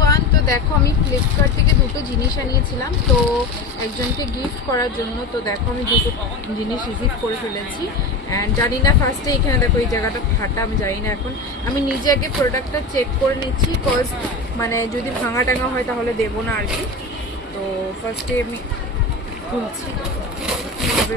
Everyone, তো দেখো আমি ফ্লিপকার্ট থেকে দুটো জিনিস আনিয়েছিলাম তো একজনকে গিফট করার জন্য। তো দেখো আমি দুটো জিনিস রিসিভ করে ফেলেছি অ্যান্ড জানি না ফার্স্টে এখানে দেখো এই জায়গাটা ফাটা, আমি জানি না। এখন আমি নিজে আগে প্রোডাক্টটা চেক করে নিচ্ছি, কজ মানে যদি ভাঙা টাঙা হয় তাহলে দেবো না আর কি। তো ফার্স্টে আমি খুলছি কীভাবে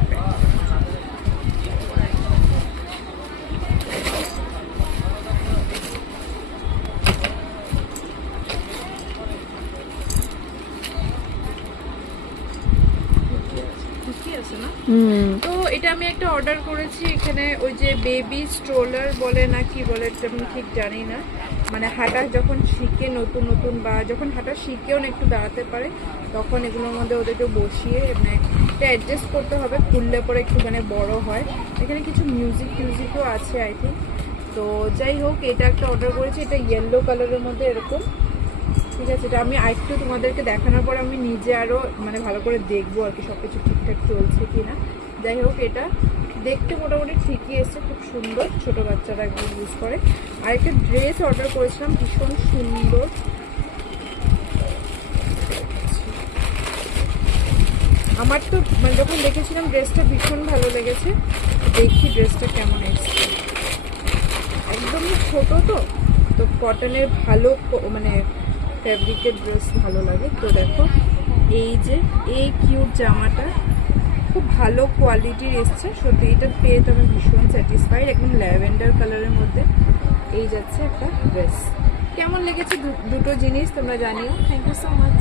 তো এটা আমি একটা অর্ডার করেছি। এখানে ওই যে বেবি স্ট্রোলার বলে না কি বলে এটা আমি ঠিক জানি না, মানে হাঁটা যখন শিখে নতুন নতুন বা যখন হাঁটা শিখেও না একটু দাঁড়াতে পারে তখন এগুলোর মধ্যে ওদেরকে বসিয়ে মানে এটা অ্যাডজাস্ট করতে হবে, খুললে পরে একটু মানে বড় হয়। এখানে কিছু মিউজিকও আছে আই থিঙ্ক। তো যাই হোক, এটা একটা অর্ডার করেছি, এটা ইয়েলো কালারের মধ্যে এরকম। ঠিক আছে, এটা আমি আরেকটু তোমাদেরকে দেখানোর পর আমি নিজে আরও মানে ভালো করে দেখবো আর কি সব কিছু ঠিকঠাক চলছে কি না। যাই হোক, এটা দেখতে মোটামুটি ঠিকই এসছে, খুব সুন্দর, ছোটো বাচ্চারা একদম ইউজ করে। আর একটা ড্রেস অর্ডার করেছিলাম, ভীষণ সুন্দর। আমার তো মানে যখন দেখেছিলাম ড্রেসটা ভীষণ ভালো লেগেছে। দেখি ড্রেসটা কেমন এসছে। একদমই ছোটো তো কটনের ভালো মানে ফ্যাব্রিকের ড্রেস ভালো লাগে। তো দেখো এই যে এই কিউট জামাটা খুব ভালো কোয়ালিটির এসছে, সত্যি এটা পেয়ে তো আমি ভীষণ স্যাটিসফাইড। একদম ল্যাভেন্ডার কালারের মধ্যে এই যাচ্ছে একটা ড্রেস। কেমন লেগেছে দুটো জিনিস তোমরা জানিও। Thank you so much.